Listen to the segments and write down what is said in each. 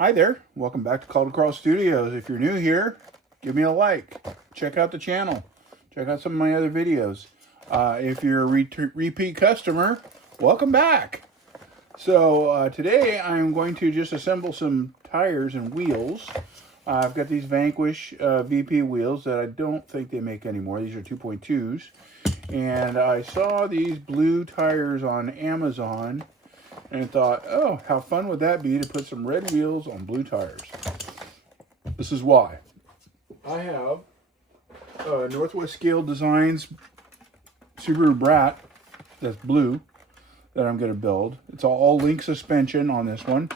Hi there, welcome back to Call to Crawl Studios. If you're new here, give me a like. Check out the channel. Check out some of my other videos. If you're a repeat customer, welcome back. So today I'm going to just assemble some tires and wheels. I've got these Vanquish VP wheels that I don't think they make anymore. These are 2.2s. And I saw these blue tires on Amazon and thought, oh, how fun would that be to put some red wheels on blue tires? This is why. I have Northwest Scale Designs Subaru Brat that's blue that I'm going to build. It's all link suspension on this one.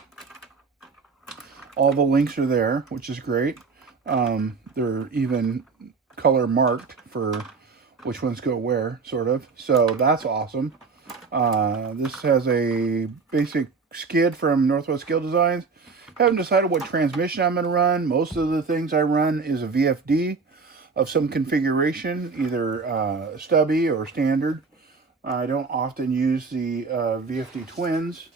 All the links are there, which is great. They're even color marked for which ones go where, sort of. So that's awesome. This has a basic skid from Northwest Scale Designs. Haven't decided what transmission I'm going to run. Most of the things I run is a VFD of some configuration, either stubby or standard. I don't often use the VFD twins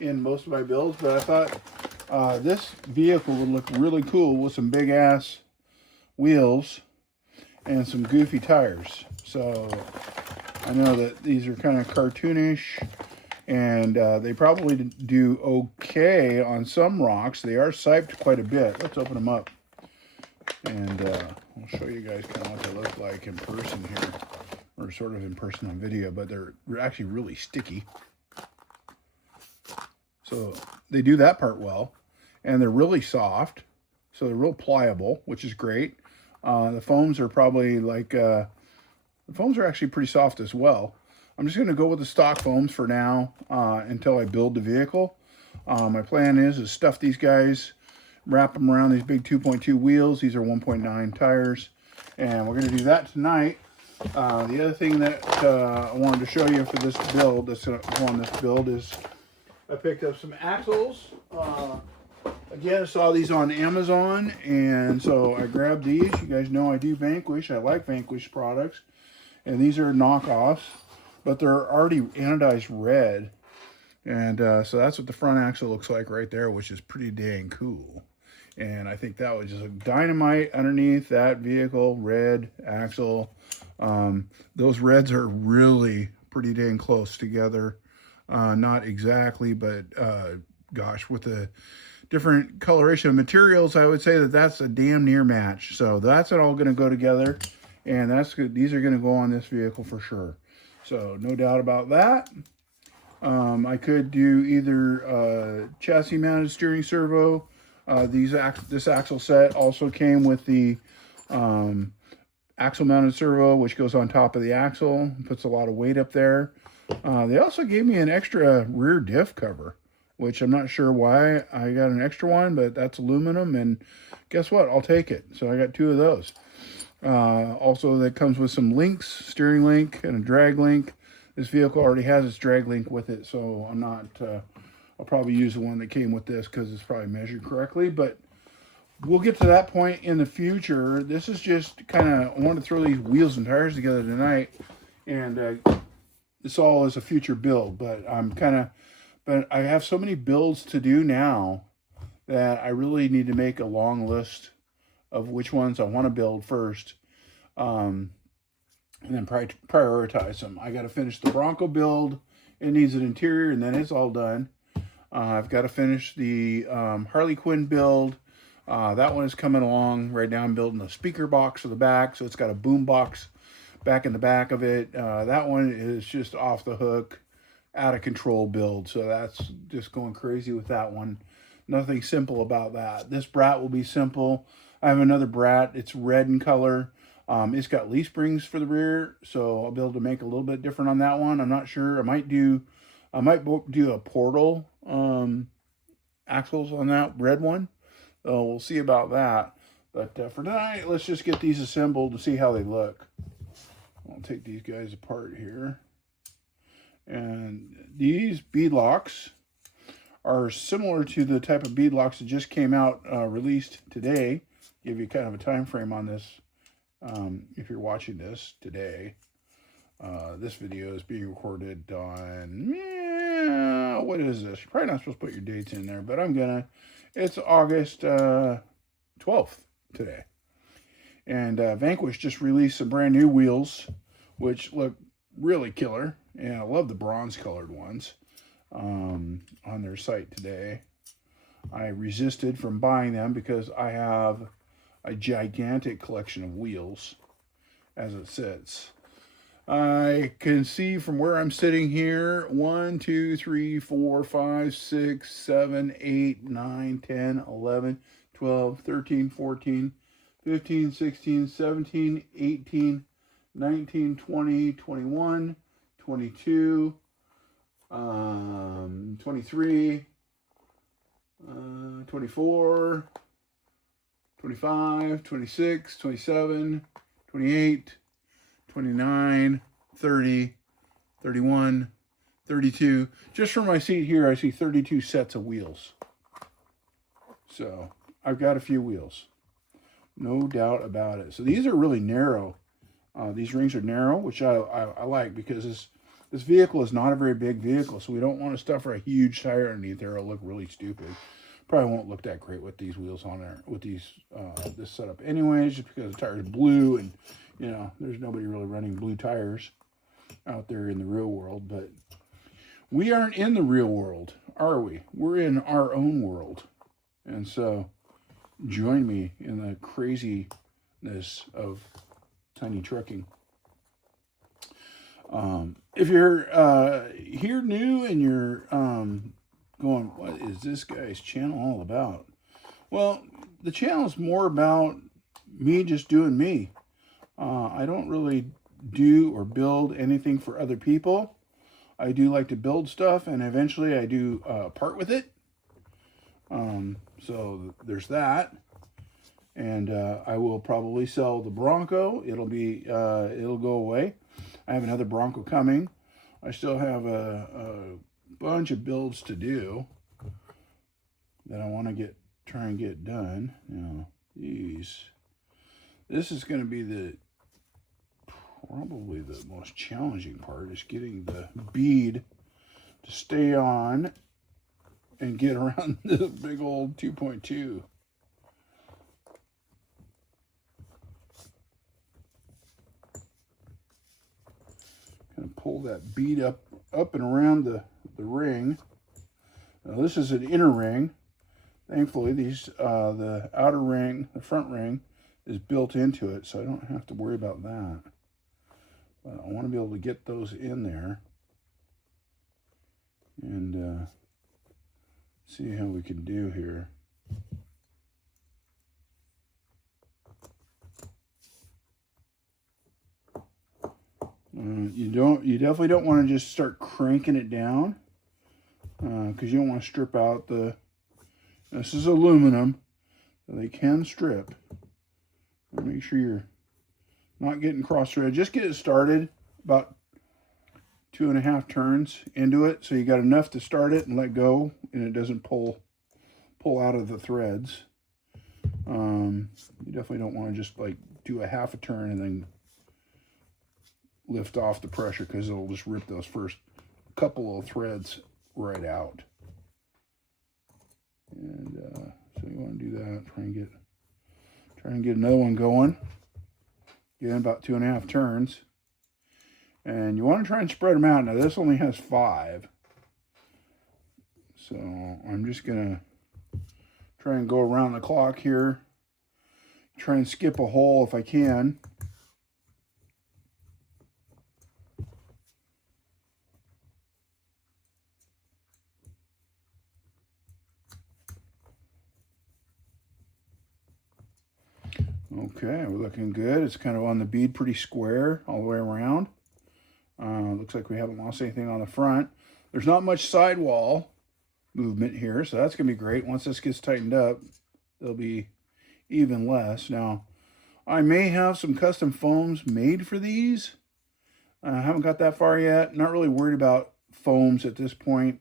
in most of my builds, but I thought this vehicle would look really cool with some big ass wheels and some goofy tires. So I know that these are kind of cartoonish, and they probably do okay on some rocks. They are siped quite a bit. Let's open them up, and I'll show you guys kind of what they look like in person here, or sort of in person on video, but they're actually really sticky. So they do that part well, and they're really soft, so they're real pliable, which is great. The foams are probably like, the foams are actually pretty soft as well. I'm just going to go with the stock foams for now until I build the vehicle. My plan is stuff these guys, wrap them around these big 2.2 wheels. These are 1.9 tires, and we're going to do that tonight. The other thing that I wanted to show you for this build, that's on this build, is I picked up some axles. Again, I saw these on Amazon, and so I grabbed these. You guys know I do Vanquish. I like Vanquish products. And these are knockoffs, but they're already anodized red. And so that's what the front axle looks like right there, which is pretty dang cool. And I think that was just a dynamite underneath that vehicle, red axle. Those reds are really pretty dang close together. Not exactly, but gosh, with the different coloration of materials, I would say that that's a damn near match. So that's all going to go together, and that's good. These are going to go on this vehicle for sure. So no doubt about that. I could do either chassis mounted steering servo. This axle set also came with the axle mounted servo, which goes on top of the axle, puts a lot of weight up there. They also gave me an extra rear diff cover, which I'm not sure why I got an extra one, but that's aluminum, and guess what? I'll take it. So I got two of those. Also, that comes with some links, steering link and a drag link. This vehicle already has its drag link with it, so I'm not, I'll probably use the one that came with this because it's probably measured correctly, but we'll get to that point in the future. This is just kind of, I want to throw these wheels and tires together tonight, and this all is a future build, but but I have so many builds to do now that I really need to make a long list of which ones I want to build first, and then prioritize them. I got to finish the Bronco build. It needs an interior, and then it's all done. I've got to finish the Harley Quinn build. That one is coming along. Right now I'm building a speaker box for the back, so it's got a boom box back in the back of it. That one is just off the hook, out of control build, so that's just going crazy with that one. Nothing simple about that. This Brat will be simple. I have another Brat. It's red in color. It's got leaf springs for the rear, so I'll be able to make a little bit different on that one. I'm not sure. I might do a portal axles on that red one. We'll see about that. But for tonight, let's just get these assembled to see how they look. I'll take these guys apart here. And these bead locks are similar to the type of bead locks that just came out, released today. Give you kind of a time frame on this. If you're watching this today, this video is being recorded on, what is this? You're probably not supposed to put your dates in there, but I'm gonna. It's August 12th today. And Vanquish just released some brand new wheels, which look really killer. And I love the bronze colored ones on their site today. I resisted from buying them because I have a gigantic collection of wheels as it sits. I can see from where I'm sitting here 1, 2, 3, 4, 5, 6, 7, 8, 9, 10, 11, 12, 13, 14, 15, 16, 17, 18, 19, 20, 21, 22, 23, 24, 25, 26, 27, 28, 29, 30, 31, 32. Just from my seat here, I see 32 sets of wheels. So I've got a few wheels. No doubt about it. So these are really narrow. These rings are narrow, which I like because this vehicle is not a very big vehicle. So we don't want to stuff a huge tire underneath there. It'll look really stupid. Probably won't look that great with these wheels on there, with these this setup anyways, just because the tire is blue and, you know, there's nobody really running blue tires out there in the real world. But we aren't in the real world, are we? We're in our own world. And so join me in the craziness of tiny trucking. If you're here new and you're going, what is this guy's channel all about? Well, the channel is more about me just doing me. I don't really do or build anything for other people. I do like to build stuff, and eventually I do part with it. So there's that. And I will probably sell the Bronco. It'll go away. I have another Bronco coming. I still have a bunch of builds to do that I want to try and get done. Now, this is going to be probably the most challenging part, is getting the bead to stay on and get around this big old 2.2. Kind of pull that bead up and around the ring. Now this is an inner ring. Thankfully, the outer ring, the front ring, is built into it, so I don't have to worry about that. But I want to be able to get those in there and see how we can do here. You definitely don't want to just start cranking it down because you don't want to strip out this is aluminum, so they can strip. Make sure you're not getting cross-threaded. Just get it started, about 2.5 turns into it, so you got enough to start it and let go, and it doesn't pull out of the threads. You definitely don't want to just like do a half a turn and then lift off the pressure, because it'll just rip those first couple of threads right out. And so you want to do that. Try and get another one going. Again, about 2.5 turns. And you want to try and spread them out. Now this only has 5. So I'm just going to try and go around the clock here. Try and skip a hole if I can. Okay, we're looking good. It's kind of on the bead pretty square all the way around. Looks like we haven't lost anything on the front. There's not much sidewall movement here, so that's going to be great. Once this gets tightened up, there'll be even less. Now, I may have some custom foams made for these. I haven't got that far yet. Not really worried about foams at this point.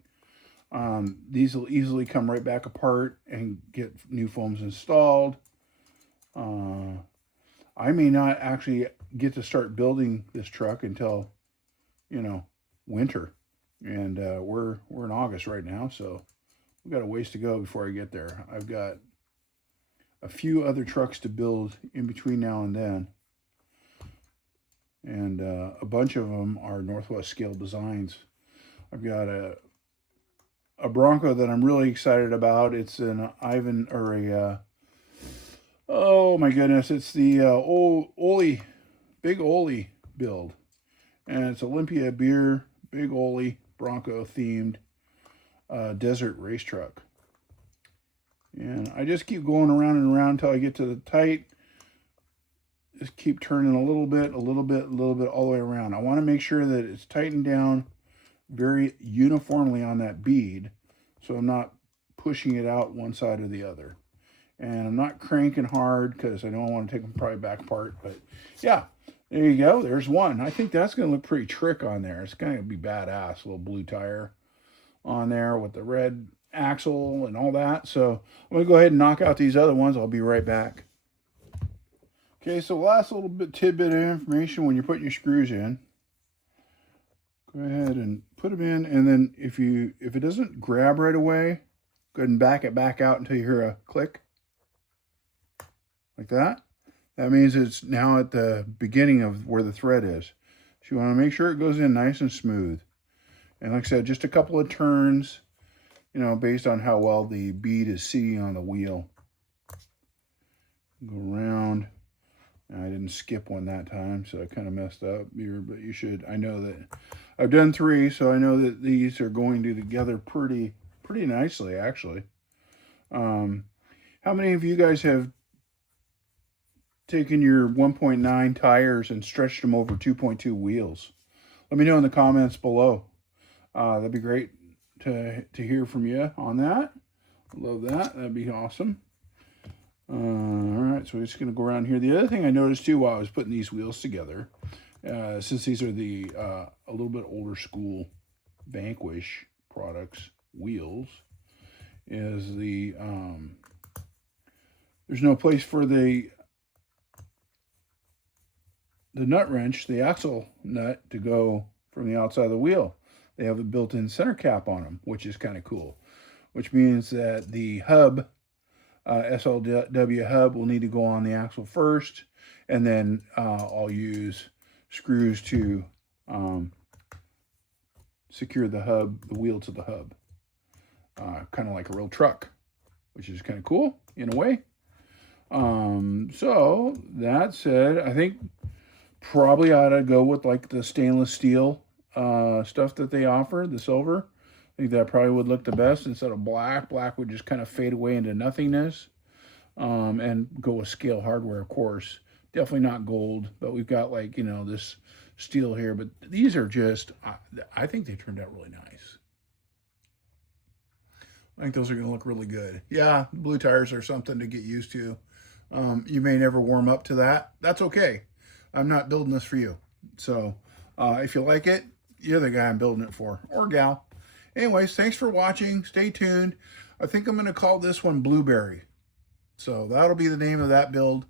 These will easily come right back apart and get new foams installed. I may not actually get to start building this truck until, you know, winter. And we're in August right now, so we got a ways to go before I get there. I've got a few other trucks to build in between now and then. And a bunch of them are Northwest scale designs. I've got a Bronco that I'm really excited about. It's an Ivan, or a, oh my goodness, it's the Ole, Big Ole build. And it's Olympia beer, Big Ole, Bronco themed desert race truck. And I just keep going around and around until I get to the tight. Just keep turning a little bit, a little bit, a little bit, all the way around. I want to make sure that it's tightened down very uniformly on that bead, so I'm not pushing it out one side or the other. And I'm not cranking hard because I don't want to take them probably back apart. But yeah, there you go. There's one. I think that's going to look pretty trick on there. It's going to be badass. A little blue tire on there with the red axle and all that. So I'm going to go ahead and knock out these other ones. I'll be right back. Okay, so last little bit tidbit of information when you're putting your screws in. Go ahead and put them in, and then if it doesn't grab right away, go ahead and back it back out until you hear a click. Like that. That means it's now at the beginning of where the thread is. So you want to make sure it goes in nice and smooth. And like I said, just a couple of turns, based on how well the bead is sitting on the wheel. Go around. I didn't skip one that time, so I kind of messed up here, but you should. I know that I've done 3, so I know that these are going together pretty nicely, actually. How many of you guys have taken your 1.9 tires and stretched them over 2.2 wheels? Let me know in the comments below. That'd be great to hear from you on that. Love that. That'd be awesome. All right, so we're just going to go around here. The other thing I noticed too while I was putting these wheels together, since these are the a little bit older school Vanquish products wheels, is the there's no place for the nut wrench, the axle nut, to go from the outside of the wheel. They have a built-in center cap on them, which is kind of cool, which means that the hub, SLW hub, will need to go on the axle first, and then I'll use screws to secure the wheel to the hub, kind of like a real truck, which is kind of cool in a way. So that said, I think probably ought to go with like the stainless steel stuff that they offer, the silver. I think that probably would look the best instead of black. Black would just kind of fade away into nothingness. And go with scale hardware, of course. Definitely not gold, but we've got like, this steel here. But these are just, I think they turned out really nice. I think those are going to look really good. Yeah, blue tires are something to get used to. You may never warm up to that. That's okay. I'm not building this for you. So if you like it, you're the guy I'm building it for, or gal. Anyways, thanks for watching. Stay tuned. I think I'm going to call this one Blueberry. So that'll be the name of that build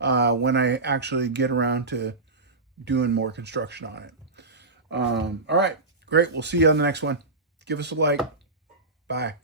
when I actually get around to doing more construction on it. All right, great. We'll see you on the next one. Give us a like. Bye.